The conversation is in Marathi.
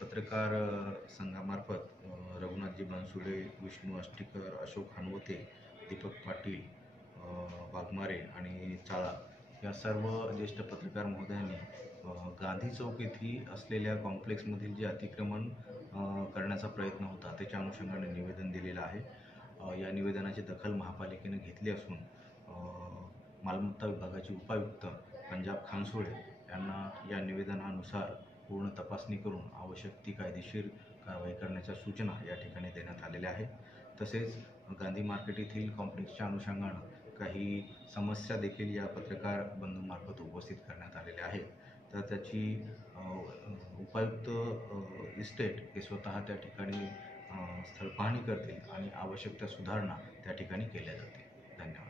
पत्रकार संघामार्फत रघुनाथजी बनसोडे, विष्णू आष्टीकर, अशोक हनवते, दीपक पाटील, वाघमारे आणि चाळा या सर्व ज्येष्ठ पत्रकार महोदयांनी गांधी चौक येथे असलेल्या कॉम्प्लेक्समधील जे अतिक्रमण करण्याचा प्रयत्न होता त्याच्या अनुषंगाने निवेदन दिलेलं आहे. या निवेदनाची दखल महापालिकेने घेतली असून मालमत्ता विभागाचे उपायुक्त पंजाब खानसोळे यांना या निवेदनानुसार पूर्ण तपासणी करून आवश्यक ती कायदेशीर कारवाई करण्याच्या सूचना या ठिकाणी देण्यात आलेल्या आहेत. तसेच गांधी मार्केट येथील कॉम्प्लेक्सच्या अनुषंगानं काही समस्या देखील या पत्रकार बंधूंमार्फत उपस्थित करण्यात आलेल्या आहेत. तर त्याची उपायुक्त इस्टेट हे स्वतः त्या ठिकाणी स्थळ पाहणी करतील आणि आवश्यक त्या सुधारणा त्या ठिकाणी केल्या जातील. धन्यवाद.